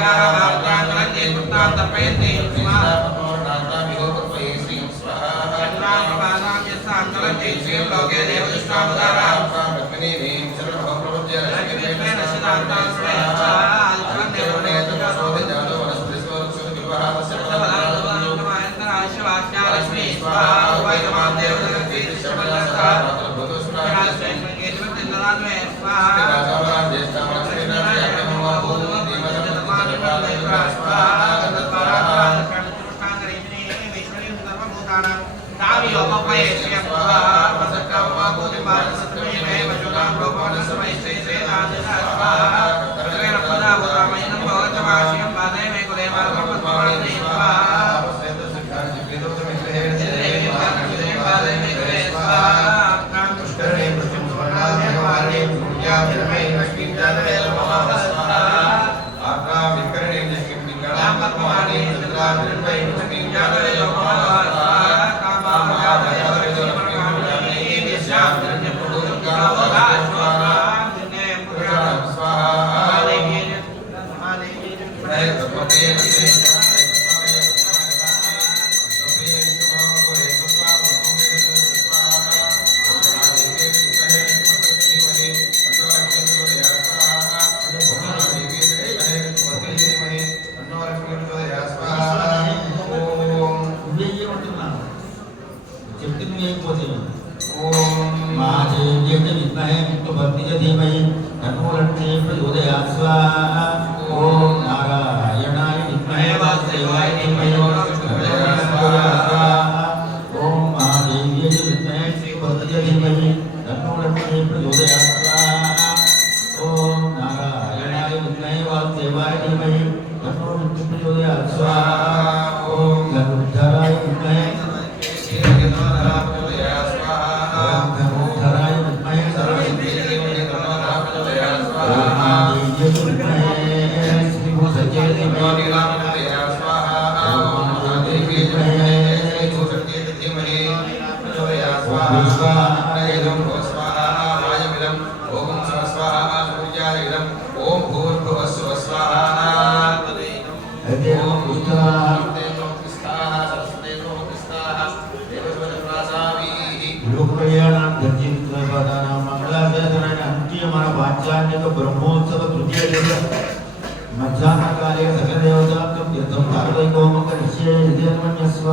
భాగాన మార్గాన్ ఏ కృతాన్ తర్పయతి శ్రీ లోకే దేవదృష్టాముదారా Thank you. विद्महे विष्णुभक्तिज धीमहि तन्नो लक्ष्मी प्रचोदयात् स्वाहा ॐ नारायणाय विद्महे वासुदेवाय धीमहि ॐ महादेव्यै विद्महे विष्णुभक्तिज धीमहि तन्नो लक्ष्मी प्रचोदयात् स्वाहा स्वाहायदम स्वाहा वायमिदम ओम स्वाहा सूर्यायदम తీర్థం పార్వై నిశ్చయ నిర్మణ్యస్వ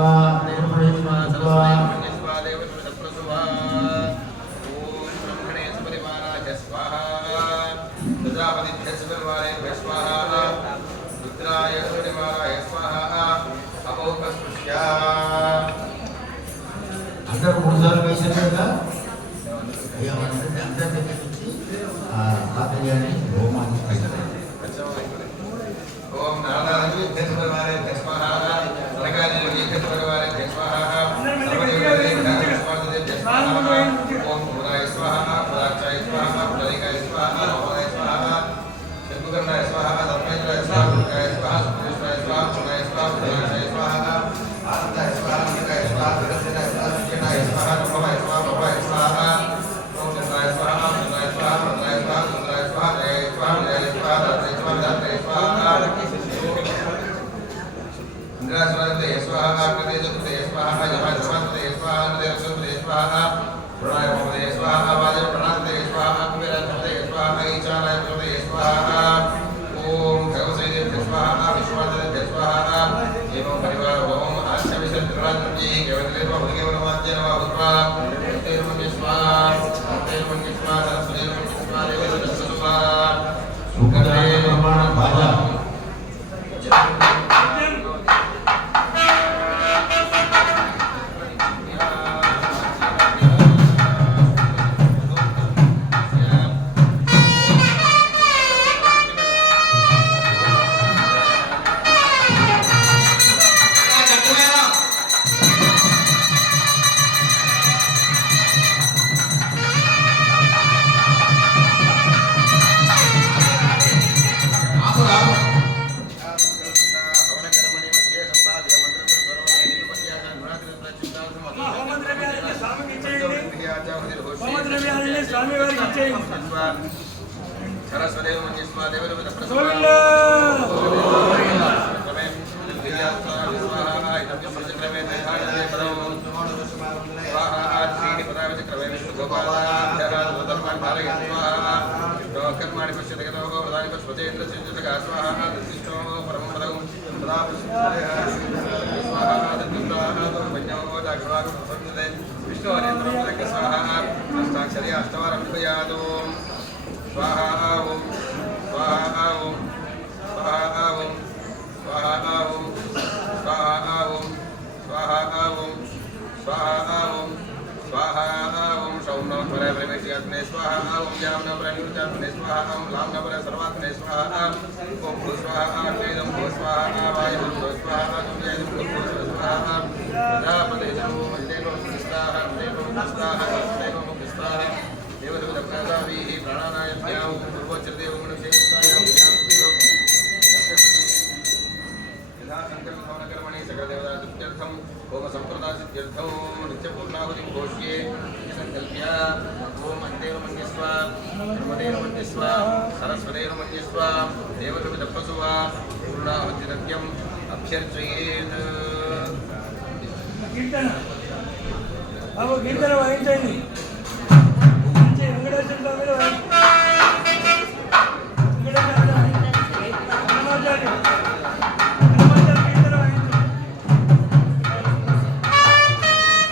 అందరూ మూడు సార్లు వేసారు కదా అయ్యా అందరికీ ఆ పాత కానీ ఇంద్రాశ్వరతే స్వాహ కృతే చతుర్తే స్వాహ జవాజవాంతే స్వాహ కృతే చతుర్తే స్వాహ ప్రణాయ కృతే స్వాహ వాజ ప్రణాంతే స్వాహ కుబేర కృతే స్వాహ ఈశానాయ కృతే స్వాహ ఓం ఖగవసేదే స్వాహ విశ్వాసే స్వాహ ఏవం పరివార ఓం ఆశ్రమిషత్రాజ్ఞి కేవలే భవనికే వరమాజ్ఞ నమః విష్ణు అనే అష్టాక్షరి అష్టవారం యాదో అనారోగ్యాం ప్రనివృతం నిస్వాహం లాంఘవల సర్వాత్మ స్వాహం ఓం భూ స్వాహ వేదం భూ స్వాహ వాయుం భూ స్వాహ దుర్యం భూ భూ స్వాహ ప్రజాపతి జనో దేవం స్వాహ దేవం స్వాహ దేవం స్వాహ ఓం అందేవ మన్యస్వ బ్రహ్మదేవ మన్యస్వ సరస్వదేవ మన్యస్వ దేవకవి తపసువ పూర్ణావతిరవ్యం అభ్యర్థయేత్ కీర్తన వాయించే